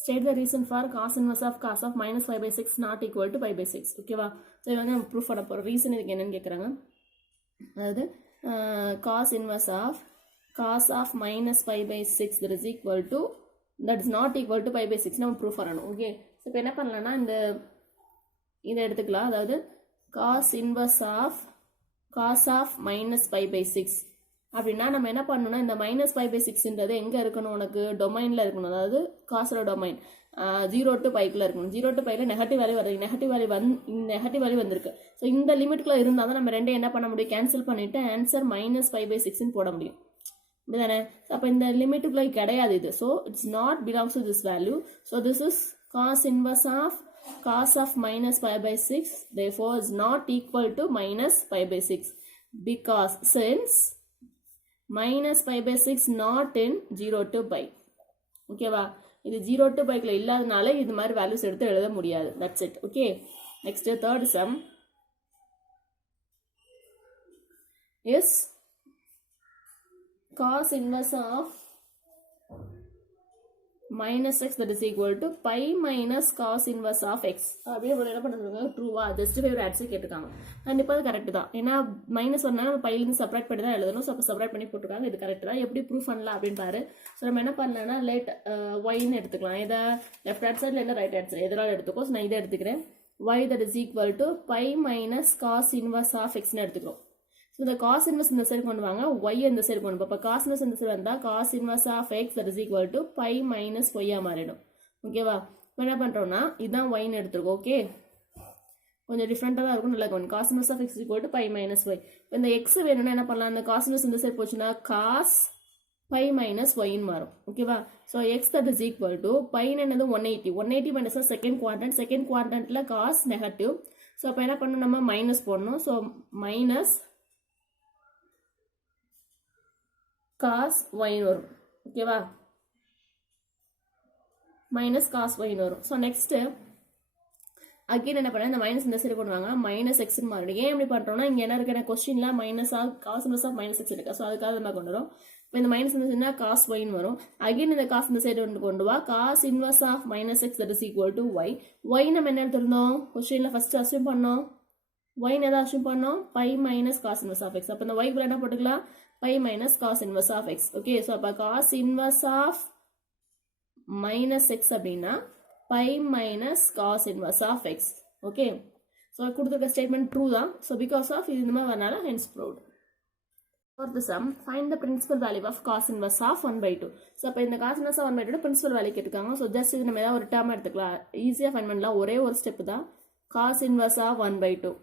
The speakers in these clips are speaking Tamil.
State the reason for cos inverse of minus 5 by 6 not equal to pi by 6. ஓகேவா? ஸோ இது வந்து நம்ம ப்ரூஃப் பண்ண போகிறோம். ரீசன் இதுக்கு என்னன்னு கேட்குறாங்க. அதாவது cos inverse of minus pi by 6 that is equal to, that is not equal to pi by 6 நம்ம ப்ரூஃப் பண்ணணும். ஓகே, ஸோ இப்போ என்ன பண்ணலாம்னா இதை எடுத்துக்கலாம். அதாவது cos inverse of minus pi by 6 அப்படின்னா நம்ம என்ன பண்ணணும்னா இந்த மைனஸ் 5 by 6ன்றது எங்கே இருக்கணும், உனக்கு டொமைனில் இருக்கணும். அதாவது காசோட டொமைன் 0 to பைக்குள்ளே இருக்கணும். 0 to பையில் நெகட்டிவ் வேல்யூ வருது, நெகட்டிவ் வேல்யூ வந்திருக்கு. ஸோ இந்த லிமிட்டுக்குள்ளே இருந்தால் தான் நம்ம ரெண்டையும் என்ன பண்ண முடியும், கேன்சல் பண்ணிவிட்டு ஆன்சர் minus 5 by 6ன்னு போட முடியும். இப்படிதானே? அப்போ இந்த லிமிட்டுக்குள்ளே கிடையாது இது. So it's not belongs to this value. So this is cos inverse of minus 5 by 6, therefore is not equal to minus 5 by 6 because since minus 5 by 6 not in 0 to pi. ஓகேவா? இது 0 to பைக்கில் இல்லாதனால இது மாதிரி வேல்யூஸ் எடுத்து எழுத முடியாது. That's it. Okay, next third sum is cos inverse of minus x that is equal to pi minus cos inverse of x. அப்படியே என்ன பண்ணுறாங்க, ட்ரூவா ஜஸ்டிஃபை ஒரு ஆன்சர் கேட்டிருக்காங்க. கண்டிப்பாக அது கரெக்ட் தான். ஏன்னா மைனஸ் ஒன்னா நம்ம பையிலேருந்து செப்பரேட் பண்ணி தான் எழுதணும். ஸோ அப்போ செப்பரேட் பண்ணி போட்டிருக்காங்க. இது கரெக்ட் தான். எப்படி ப்ரூஃப் பண்ணலாம் அப்படின்னு பாரு. ஸோ நம்ம என்ன பண்ணலாம்னா ஒய்ன்னு எடுத்துக்கலாம். இதை லெஃப்ட் ஹேண்ட் சைடில் இல்லை ரைட் ஹேண்ட் சைடு எதனால எடுத்துக்கோ. ஸோ நான் இதை எடுத்துக்கிறேன். y that is equal to pi minus cos inverse of xன்னு எடுத்துக்கிறோம். ஸோ இந்த காஸ் இன்வர்ஸ் இந்த சைடு கொண்டு வாங்க, ஒய் இந்த சைடு கொண்டு இப்போ காஸ் இன்வர்ஸ் இந்த சைடு வந்தால் cos inverse of x that is equal to pi minus ஒய்யாக மாறிடும். ஓகேவா? இப்போ என்ன பண்ணுறோம்னா இதுதான் ஒய்ன்னு எடுத்துருக்கோம். ஓகே, கொஞ்சம் டிஃப்ரெண்ட்டாக தான் இருக்கும். நல்லா இருக்கும். Cos inverse of x equal to pi minus y. இப்போ இந்த எக்ஸ் வேணும்னா என்ன பண்ணலாம், இந்த காஸ் இன்வர்ஸ் இந்த சைடு போச்சுன்னா காஸ் பை மைனஸ் ஒய்ன்னு மாறும். ஓகேவா? So x that is equal to பைன்னு என்னது 180 மைனஸ் செகண்ட் குவாட்ரண்ட்டில் காஸ் நெகட்டிவ். ஸோ அப்போ என்ன பண்ணணும், நம்ம மைனஸ் போடணும். ஸோ மைனஸ் cos y வரும். ஓகேவா? மைனஸ் காஸ் ஒய்னு வரும். ஸோ நெக்ஸ்ட் அகெயின் என்ன பண்ண, இந்த மைனஸ் இந்த சைடு கொண்டு வாங்க, மைனஸ் எக்ஸ்ன்னு மாறிடும். ஏன் எப்படி பண்ணுறோம்னா இங்கே என்ன இருக்கு, எனக்கு கொஸ்டின்ல minus cos inverse of minus x இருக்கு. ஸோ அதுக்காக நம்ம கொண்டு வரோம். இப்போ இந்த மைனஸ் இருந்துச்சுன்னா காஸ் ஒய்னு வரும். அகெயின் இந்த காஸ் இந்த சைடு கொண்டு வா, cos inverse of minus x that is equal to y. Y நம்ம என்ன எடுத்திருந்தோம், கொஸ்டின்ல ஃபர்ஸ்ட் அஸ்யூம் பண்ணோம். ஒய்னு எதாவது அஸ்யூம் பண்ணோம், pi minus cos inverse of x. அப்போ இந்த ஒய்க்குள்ள என்ன போட்டுக்கலாம், pi minus cos inverse of x. Okay, so அப்ப cos inverse of minus x அப்படின்னா pi minus cos inverse of x. Okay, so கொடுத்துருக்க statement true தான். So because of இது இந்த மாதிரி வரனால hence proved. For the sum, find the principal value of cos inverse of 1 by 2. So அப்ப இந்த cos inverse of 1 by 2 principal value கேட்டிருக்காங்க. So just இது நம்ம ஏதாவது ஒரு term எடுத்துக்கலாம். ஈஸியாக ஃபைண்ட் பண்ணலாம். ஒரே ஒரு ஸ்டெப் தான் cos inverse of 1 by 2.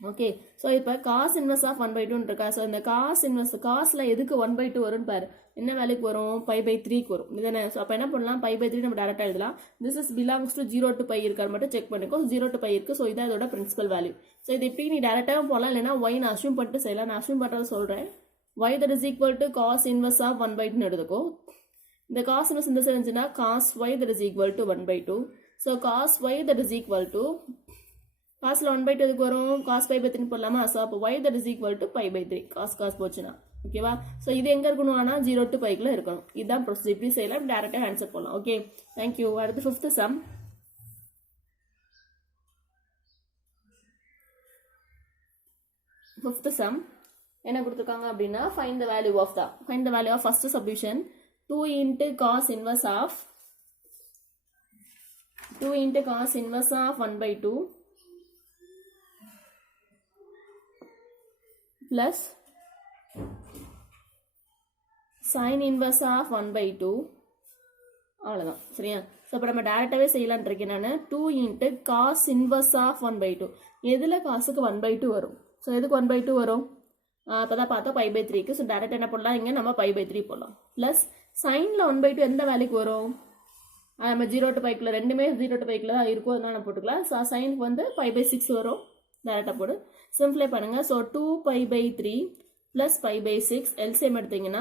Okay, so இப்போ காஸ் இன்வர்ஸ் ஆஃப் 1 by 2 இருக்கா. ஸோ இந்த காஸ் இன்வர்ஸ் காஸில் எதுக்கு 1 by 2 வரும்னு பாரு. என்ன வேலைக்கு வரும், பை பை 3க்கு வரும். இதுதானே? ஸோ அப்போ என்ன பண்ணலாம், பை பை 3 நம்ம டேரெக்டாக எழுதலாம். This is belongs to 0 to pi இருக்காரு மட்டும் செக் பண்ணிக்கோ. 0 to பை இருக்கு. ஸோ இதான் இதோட பிரின்சிபல் வேல்யூ. ஸோ இது இப்படி நீ டேரெக்டாகவும் போகலாம், இல்லைனா ஒய் நான் அஸ்யூம் பண்ணிட்டு செய்யலாம். நான் அஸ்யூம் பண்ணுறது சொல்கிறேன். Y that is equal to cos inverse of 1 by 2 எடுத்துக்கோ. இந்த காஸ் இன்வர்ஸ் இந்த சைடு இருந்துச்சுன்னா cos y that is equal to 1 by 2. So cos y that is equal to காஸ்ல 1 by 2 எதுக்கு வரும், காஸ் பை பை 3 போடலாமா. ஸோ அப்போ y that is equal to pi by 3 cos போச்சுன்னா. ஓகேவா? ஸோ இது எங்கே இருக்கணும், ஆனால் 0 to பைக்குள்ள இருக்கணும். இதுதான் ப்ரொசீஜர். இப்படி செய்யலாம், டேரெக்டாக ஆன்சர் போடலாம். Okay, thank you. அடுத்து ஃபிஃப்த் சம். ஃபிஃப்த் சம் என்ன கொடுத்துருக்காங்க அப்படின்னா find the value of first subdivision 2 into cos inverse of 1 by 2 plus sin inverse of 1 by 2. அவ்வளோதான். சரியா? ஸோ இப்போ நம்ம டேரெக்டாகவே செய்யலான் இருக்கேன் நான். 2 into cos inverse of 1 by 2. எதில் காசுக்கு 1 by 2 வரும். ஸோ எதுக்கு 1 by 2 வரும், இப்போ தான் பார்த்தா பை பை 3க்கு. ஸோ டேரெக்டாக என்ன பண்ணலாம், இங்கே நம்ம பை பை 3 போடலாம். ப்ளஸ் சைனில் 1 by 2 எந்த வேலைக்கு வரும், நம்ம 0 to பைக்குள்ள ரெண்டுமே 0 to பைக்குள்ள தான் இருக்கும். அதனால நம்ம போட்டுக்கலாம். ஸோ சைனுக்கு வந்து பை பை 6 வரும். டேரெக்டாக போடு, சிம்பிளை பண்ணுங்கள். So 2 pi by 3 plus pi by 6 LCM எடுத்தீங்கன்னா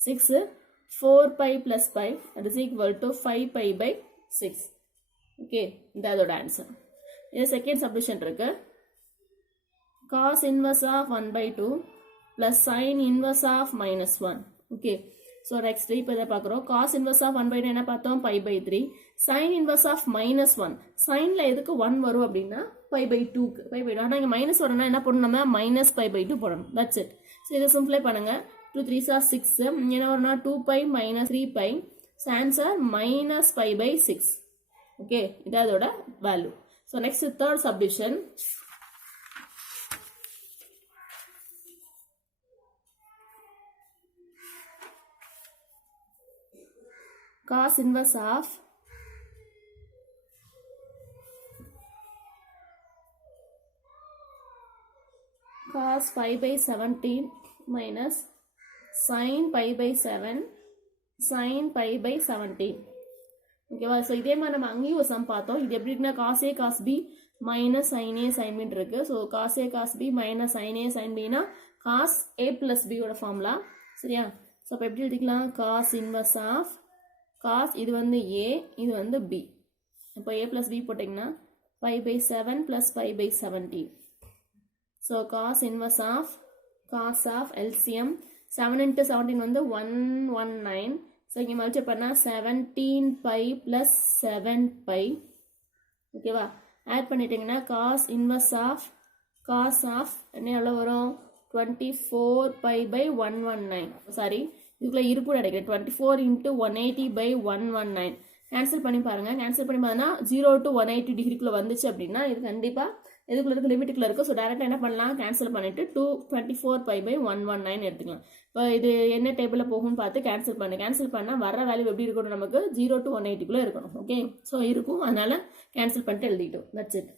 6 4 pi plus pi that is equal to 5 pi by 6. Okay, இந்த அதோட ஆன்சர். இது செகண்ட் சப்டிவிஷன் இருக்கு. cos inverse of 1 by 2 plus sin inverse of minus 1. Okay, so next இப்போ இதை பார்க்குறோம். காஸ் இன்வர்ஸ் ஆஃப் 1/9 என்ன பார்த்தோம்? π/3. Sign inverse of -1. சைனில் எதுக்கு 1 வரும் அப்படின்னா π/2க்கு π/2. ஆனால் இங்கே மைனஸ் வரணும்னா என்ன பண்ணணும்? நம்ம -π/2 போடணும். That's it. ஸோ இதை சிம்பிளை பண்ணுங்க. 2 3s are 6. என்ன வரும்னா 2π - 3π. ஆன்சர் -π/6. ஓகே, இது அதோட value. So next third subdivision. cos inverse of cos π/17 minus sin π/7 sin π/17. ஓகேவா? ஸோ இதே மாதிரி நம்ம அங்கேயும் ஒரு சம் பார்த்தோம். இது எப்படி இருக்குன்னா cos A cos B minus sin A sin B இருக்கு. So cos A cos B minus sin A sin B னா cos A plus B ஓட ஃபார்முலா. சரியா? ஸோ அப்போ எப்படி எழுதிக்கலாம்? cos inverse of cos இது வந்து A, இது வந்து B. இப்போ A plus B போட்டிங்கன்னா π/7 plus π/17. So cos inverse of cos of LCM 7 into 17 வந்து 119. ஸோ இங்கே மல்டிப்ளை பண்ணால் 17π plus 7π. ஓகேவா? ஆட் பண்ணிட்டீங்கன்னா cos inverse of cos of என்ன எவ்வளோ வரும்? 24π/119. சாரி, இதுக்குள்ள இருப்பு கிடைக்கும் 24 into 180/119. கேன்சல் பண்ணி பாருங்க. கேன்சல் பண்ணி பார்த்தீங்கன்னா 0 to 180 டிகிரிக்குள்ள வந்துச்சு அப்படின்னா இது கண்டிப்பாக எதுக்குள்ள இருக்கு? லிமிட்டுக்குள்ள இருக்கும். ஸோ டேரெக்டாக என்ன பண்ணலாம்? கேன்சல் பண்ணிட்டு 24π/119 எடுத்துக்கலாம். இப்போ இது என்ன டேபிளில் போகும்னு பார்த்து கேன்சல் பண்ணு. கேன்சல் பண்ணால் வர வேல்யூ எப்படி இருக்கணும்? நமக்கு 0 to 180 இருக்கணும். ஓகே, ஸோ இருக்கும். அதனால கேன்சல் பண்ணிட்டு எழுதிட்டோம். That's it.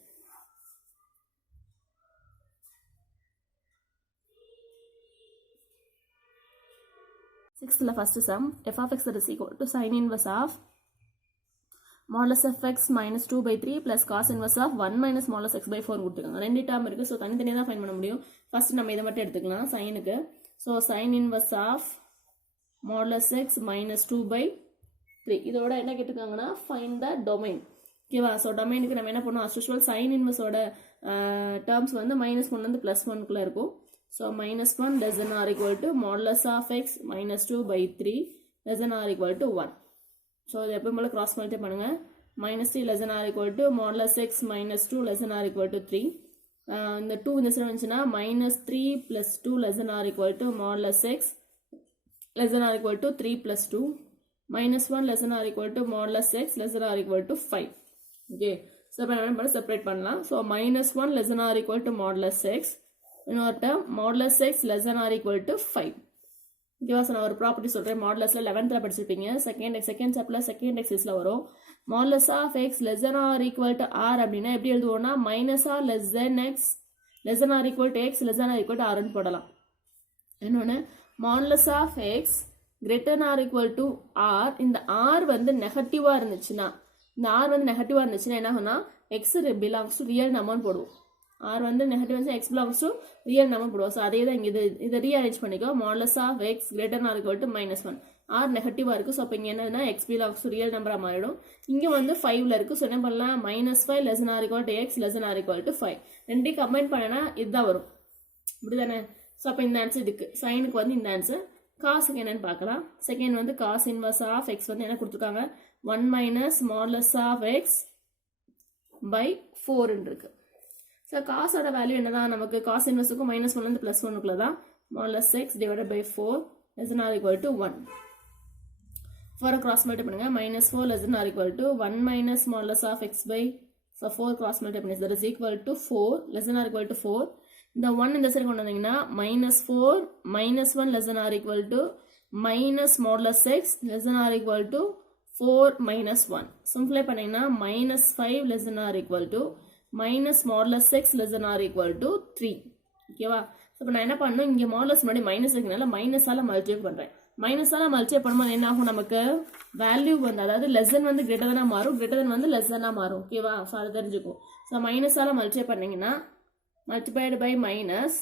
Sixthல first sum f of x that is equal to sin inverse of modulus of x minus 2/3 plus cos inverse of 1 minus modulus x by 4 கொடுத்துருக்காங்க. ரெண்டு டேர்ம் இருக்குது. ஸோ தனித்தனியாக தான் ஃபைன் பண்ண முடியும். ஃபர்ஸ்ட் நம்ம இதை மட்டும் எடுத்துக்கலாம் சைனுக்கு. So sin inverse of modulus x minus 2/3. இதோட என்ன கேட்டிருக்காங்கன்னா find the domain. ஓகேவா? ஸோ டொமைனுக்கு நம்ம என்ன பண்ணோம்? as usual sin inverseோட டேர்ம்ஸ் வந்து -1 வந்து +1குள்ளே இருக்கும். So minus 1 less than or equal to modulus of x minus 2/3 less than or equal to 1. So இது எப்போ போல cross multiply பண்ணுங்க. -3 less than or equal to modulus x minus 2 less than or equal to 3. இந்த 2 இந்த சைடு வந்துச்சுன்னா -3 plus 2 less than or equal to modulus x less than or equal to 3 plus 2. -1 less than or equal to modulus x less than or equal to 5. Okay. So இப்போ என்ன பண்ண செப்பரேட் பண்ணலாம். So -1 less than or equal to modulus x. இன்னொரு term modulus x less than or equal to 5. ஓகேவா? ஸோ நான் ஒரு ப்ராப்பர்ட்டி சொல்கிறேன். மாடுலஸில் 11th படிச்சிருப்பீங்க. செகண்ட் சாப்டரில் செகண்ட் எக்ஸைஸில் வரும். modulus of x less than or equal to r அப்படின்னா எப்படி எழுதுவோம்னா minus r less than x less than or equal to x less than or equal to rன்னு போடலாம். இன்னொன்று modulus of x greater than or equal to r. இந்த r வந்து நெகட்டிவாக இருந்துச்சுன்னா என்ன ஆகும்னா x belongs to real number போடுவோம். r வந்து நெகட்டிவ் வந்து x belongs to real number போடுவோம். ஸோ அதே தான் இங்கே இதை ரீஅரேஞ்ச் பண்ணிக்கோ. modulus of x greater than or equal to -1. r நெகட்டிவாக இருக்குது. ஸோ அப்போ இங்கே என்னதுன்னா x belongs to real நம்பராக மாறிடும். இங்கே வந்து 5ல் இருக்குது. ஸோ என்ன பண்ணலாம்? -5 less than or equal to x less than or equal to 5. ரெண்டையும் கம்பைன் பண்ணனா இதுதான் வரும். இப்படி தானே? ஸோ அப்போ இந்த ஆன்சர் இதுக்கு சைனுக்கு வந்து இந்த ஆன்சர். காசுக்கு என்னன்னு பார்க்கலாம். செகண்ட் வந்து cos inverse of x வந்து என்ன கொடுத்துருக்காங்க? 1 minus modulus of x by 4 இருக்கு. ஸோ காசோட வேல்யூ என்னதான்? நமக்கு காஸ் இன்வர்ஸுக்கும் -1லேருந்து +1க்குள்ள தான். modulus x divided by 4 less than or equal to 1. 4 cross multiply பண்ணுங்க. -4 less than or equal to 1 minus modulus of x by 4 cross multiply பண்ணுங்க. that is equal to 4 less than or equal to 4. இந்த 1 இந்த சைடு கொண்டு வந்தீங்கன்னா -4 -1 less than or equal to minus modulus x less than or equal to 4 minus 1. சிம்பிளை பண்ணீங்கன்னா -5 less than or equal to minus modulus x less than or equal to 3. ஓகேவா? இப்போ நான் என்ன பண்ணணும்? இங்கே மாடுலஸ் முன்னாடி மைனஸ் இருக்கனால மைனஸால் மல்டிப்ளை பண்ணுறேன். மைனஸால் மல்டிப்ளை பண்ணும்போது என்ன ஆகும்? நமக்கு வேல்யூ வந்து அதாவது லெசன் வந்து கிரேட்டர் தானாக மாறும், கிரேட்டர் தன் வந்து லெசனாக மாறும். ஓகேவா? ஸோ அதை தெரிஞ்சுக்கும். ஸோ மைனஸால் மல்டிப்ளை பண்ணிங்கன்னா மல்டிப்ளைடு பை மைனஸ்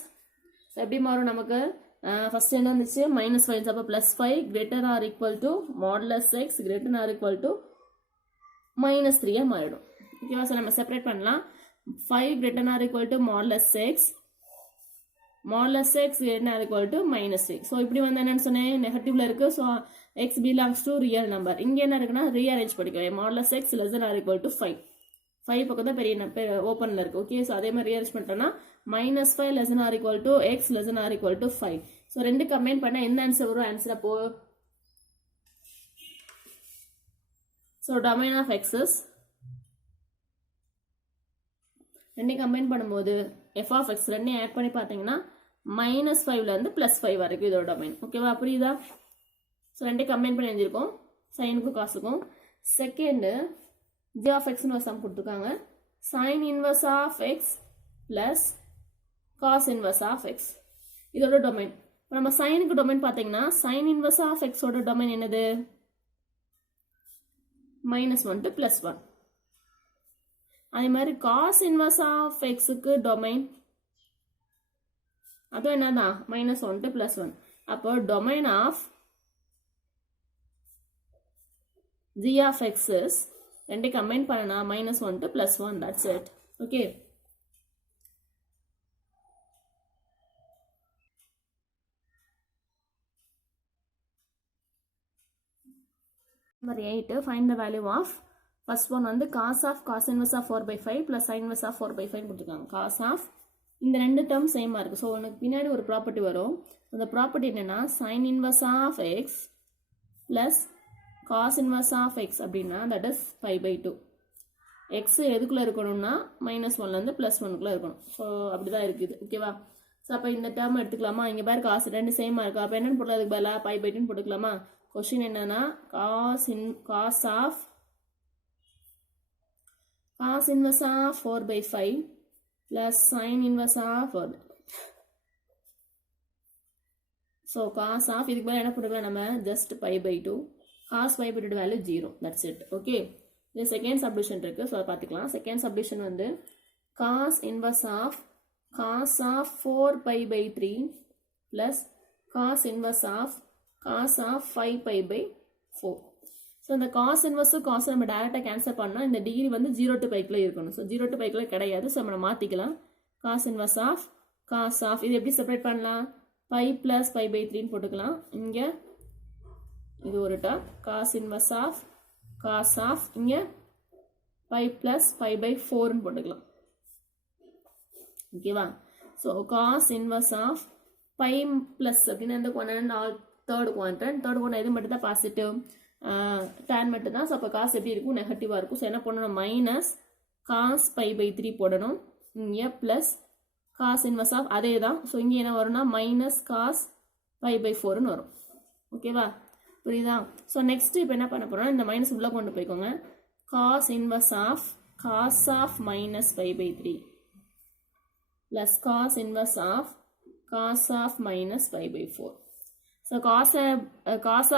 எப்படி மாறும்? நமக்கு ஃபர்ஸ்ட் என்ன வந்துச்சு? -5. அப்போ +5 greater or equal to modulus x greater or equal to -3 மாறிடும். ஓகேவா? ஸோ நம்ம செப்பரேட் பண்ணலாம். 5 greater or equal to modulus x modulus x என்ன ஈக்குவல் டு -3. ஸோ இப்படி வந்து என்னன்னு சொன்னேன், நெகட்டிவ்ல இருக்கு. So x belongs to real number. இங்கே என்ன இருக்குன்னா ரீஅரேஞ்ச் பண்ணிக்கோ. Modulus x less than or equal to 5. 5 பக்கம் தான் பெரிய ஓப்பனில் இருக்கு. ஓகே, ஸோ அதே மாதிரி ரீஅரேஞ்ச் பண்ணிட்டோம்னா -5 less than or equal to x less than or equal to 5. So ரெண்டு கம்பைன் பண்ணால் எந்த ஆன்சர் வரும்? ஆன்சர் அப்போ ஸோ டொமைன் ஆஃப் எக்ஸஸ் ரெண்டையும் கம்பைன் பண்ணும்போது எஃப் ஆஃப் எக்ஸ் ரெண்டையும் ஆட் பண்ணி பார்த்தீங்கன்னா -5லேருந்து +5 வரைக்கும் இதோட டொமைன். ஓகேவா, புரியுதா? ஸோ ரெண்டையும் கம்பைன் பண்ணி எழுதியிருக்கோம், சைனுக்கும் காசுக்கும். செகண்டு ஜி ஆஃப் எக்ஸ்னு ஒரு சம் கொடுத்துருக்காங்க. Sine inverse of x plus cos inverse of x இதோட டொமைன். இப்போ நம்ம சைனுக்கு டொமைன் பார்த்தீங்கன்னா சைன் இன்வர்ஸ் ஆஃப் எக்ஸோட டொமைன் என்னது? -1 to +1. அதே மாதிரி காஸ் இன்வர்ஸ் ஆஃப் எக்ஸுக்கு டொமைன் அதுவும் என்னதான் -1 to +1. அப்போ domain of g of x is ரெண்டை கம்பைன் பண்ணனா -1 to +1. that's it. okay, number 8 find the value of first one வந்து cos inverse of 4/5 plus sin inverse of 4/5 கொடுத்துருக்காங்க. cos of இந்த ரெண்டு டேர்ம் சேமாக இருக்குது. ஸோ உனக்கு பின்னாடி ஒரு ப்ராப்பர்ட்டி வரும். அந்த ப்ராப்பர்ட்டி என்னென்னா sin inverse of x plus cos inverse of x அப்படின்னா that is 5/2. x எதுக்குள்ளே இருக்கணும்னா -1லேருந்து +1க்குள்ளே இருக்கணும். ஸோ அப்படி தான் இருக்குது. ஓகேவா, ஸோ அப்போ இந்த டேர்ம் எடுத்துக்கலாமா? இங்கே பாரு காசு ரெண்டு சேமாக இருக்கா. அப்போ என்னென்னு போட்டு அதுக்கு பதிலாக 5/2 போட்டுக்கலாமா? கொஸ்டின் என்னன்னா cos inverse of 4/5 plus sin inverse of 4. so cos of இதுக்கு மேலே என்ன போட்டுக்கலாம் நம்ம? just 5/2. cos 5/2 value 0. that's it. okay, இது செகண்ட் சப்டிவிஷன் இருக்கு. ஸோ பார்த்துக்கலாம். செகண்ட் சப்டிவிஷன் வந்து cos inverse of 4/3 plus cos inverse of 5/4. So இந்த காஸ் இன்வர்ஸும் காசு நம்ம டேரெக்டாக கேன்சல் பண்ணால் இந்த டிகிரி வந்து 0 to πக்குள்ளே இருக்கணும். ஸோ 0 to πக்குள்ளே கிடையாது. ஸோ நம்ம மாற்றிக்கலாம். காஸ் இன்வர்ஸ் ஆஃப் இது எப்படி செப்பரேட் பண்ணலாம்? 5 + 5/3 போட்டுக்கலாம். இங்கே இது ஒரு டேர்ம் காஸ் இன்வர்ஸ் ஆஃப் இங்கே 5 + 5/4 போட்டுக்கலாம். ஓகேவா, ஸோ காஸ் இன்வர்ஸ் ஆஃப் 5 + அப்படின்னா எந்த குவான்டிட்டி? தேர்ட் குவான்டிட்டி இது மட்டும் தான் பாசிட்டிவ், டேன் மட்டும் தான். ஸோ அப்போ காசு எப்படி இருக்கும்? நெகட்டிவாக இருக்கும். ஸோ என்ன பண்ணணும்? -cos 5/3 போடணும். இங்கே ப்ளஸ் காஸ் இன்வர்ஸ் ஆஃப் அதே தான். ஸோ இங்கே என்ன வரும்னா -cos 5/4ன்னு வரும். ஓகேவா, புரியுதா? ஸோ நெக்ஸ்ட் இப்போ என்ன பண்ண போகிறோம்னா இந்த மைனஸ் உள்ளே கொண்டு போய்க்கோங்க. cos inverse of -5/3 plus cos inverse of -5/4. So cos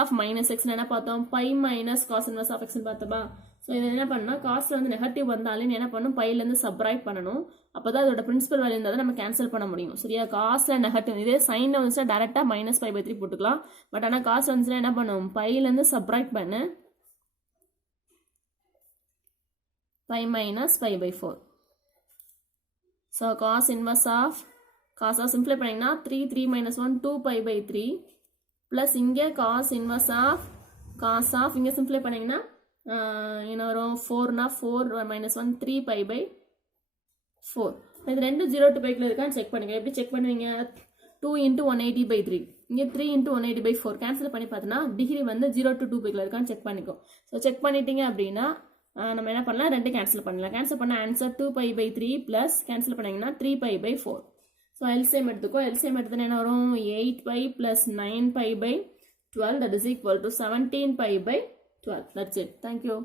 of -x என்ன பார்த்தோம்? π minus cos inverse of x பார்த்தோமா? ஸோ இதை என்ன பண்ணால் காசில் வந்து நெகட்டிவ் வந்தாலே என்ன பண்ணணும்? பையிலேருந்து சப்ராக்ட் பண்ணணும். அப்போ தான் அதோட பிரின்சிபல் வேல்யூ இருந்தால் தான் நம்ம கேன்சல் பண்ண முடியும். சரியா, காசில் நெகட்டிவ் இதே சைனில் வந்துச்சுன்னா டேரெக்டாக -5/3 போட்டுக்கலாம். பட் ஆனால் காசு வந்துச்சுன்னா என்ன பண்ணும்? பையிலேருந்து சப்ராக்ட் பண்ணு 5 minus 5/4. So cos inverse of சிம்பிளை பண்ணிங்கன்னா 3 minus 1 2π/3 ப்ளஸ் இங்கே cos inverse of இங்கே சிம்பிளை பண்ணிங்கன்னா என்ன வரும்? 4னா 4 minus 1 3π/4. இது ரெண்டு 0 to πக்குள்ள இருக்கான்னு செக் பண்ணுங்க. எப்படி செக் பண்ணுவீங்க? 2 × 180/3 இங்கே 3 × 180/4 கேன்சல் பண்ணி பார்த்தோன்னா டிகிரி வந்து 0 to 2 பைக்குள்ள இருக்கான்னு செக் பண்ணிக்கோ. ஸோ செக் பண்ணிட்டீங்க அப்படின்னா நம்ம என்ன பண்ணலாம்? ரெண்டு கேன்சல் பண்ணலாம். கேன்சல் பண்ண ஆன்சர் 2π/3 ப்ளஸ் கேன்சல் பண்ணிங்கன்னா 3π/4. ஸோ எல்சிஎம் எடுத்துக்கோ. எல்சிஎம் எடுத்துன்னா என்ன வரும்? 8π + 9π/12 that is equal to 17π/12. that's it. thank you.